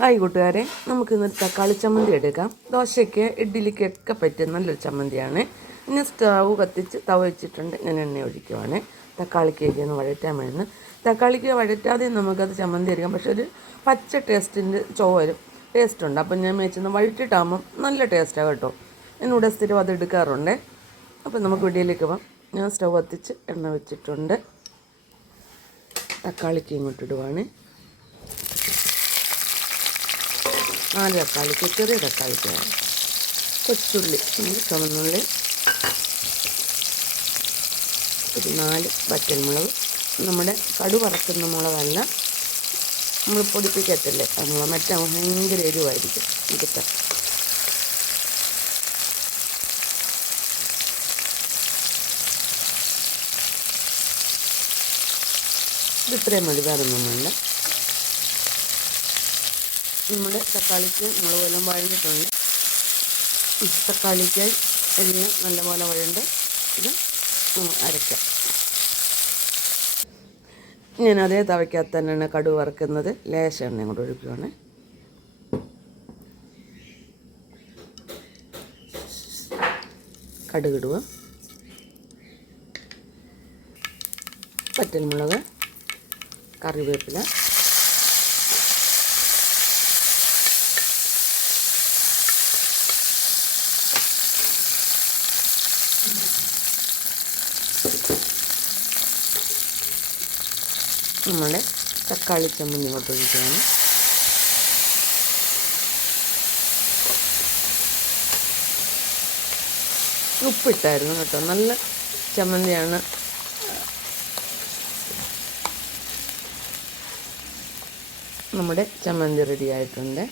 Hi കൂട്ടുകാരെ, നമുക്കിന്ന് തക്കാളി ചമ്മന്തി എടുക്കാം. ദോശയ്ക്ക് ഇഡ്ഡലിക്കൊക്കെ പറ്റിയ നല്ലൊരു ചമ്മന്തിയാണ്. ഇനി സ്റ്റവ് കത്തിച്ച് തവ വെച്ചിട്ടുണ്ട്. ഞാൻ എണ്ണ ഒഴിക്കുവാണ്. തക്കാളിക്കൊക്കെ ഒന്ന് വഴറ്റാൻ വേണ്ടി. തക്കാളിക്ക് വഴറ്റാതെ നമുക്കത് ചമ്മന്തി എടുക്കാം, പക്ഷെ ഒരു പച്ച ടേസ്റ്റിൻ്റെ വരും, ടേസ്റ്റുണ്ട്. അപ്പം ഞാൻ വെച്ചെന്ന് വഴറ്റിട്ടാകുമ്പം നല്ല ടേസ്റ്റാണ് കേട്ടോ. എന്നിവിടെ സ്ഥിരം അത് എടുക്കാറുണ്ട്. അപ്പം നമുക്ക് ഇഡ്ഡലിക്ക് പോകാം. ഞാൻ സ്റ്റവ് കത്തിച്ച് എണ്ണ വെച്ചിട്ടുണ്ട്. തക്കാളിക്ക് ഇങ്ങോട്ട് ഇടുവാണ്. 4 തക്കാളിക്ക്, ചെറിയ തക്കാളിക്ക്, കൊച്ചുള്ളി, ചുവന്നുള്ളി, ഒരു 4 വറ്റൽമുളക്. നമ്മുടെ കടു വറക്കുന്ന മുളകല്ല, നമ്മൾ പൊടിപ്പിക്കത്തില്ലേ ആ മുളക്, മറ്റേ ഭയങ്കര എരിവായിരിക്കും ഇതൊക്കെ. ഇത്രയും മതി, വേറൊന്നും വേണ്ട. നമ്മുടെ തക്കാളിക്ക് മുളക് എല്ലാം വഴഞ്ഞിട്ടുണ്ട്. തക്കാളിക്ക് എല്ലാം നല്ലപോലെ വഴണ്ട് ഇത് അരയ്ക്കാം. ഞാൻ അതേ തവയ്ക്കകത്ത് തന്നെയാണ് കടുക് വറുക്കുന്നത്. ലേശം എണ്ണയും കൂടെ ഒഴിക്കുകയാണ്. കടുകിടുക, വറ്റൽമുളക്, കറിവേപ്പില, നമ്മുടെ തക്കാളി ചമ്മന്തി ഇങ്ങോട്ട് ഒഴിക്കുകയാണ്. ഉപ്പിട്ടായിരുന്നു കേട്ടോ, നല്ല ചമ്മന്തിയാണ്. നമ്മുടെ ചമ്മന്തി റെഡി ആയിട്ടുണ്ട്.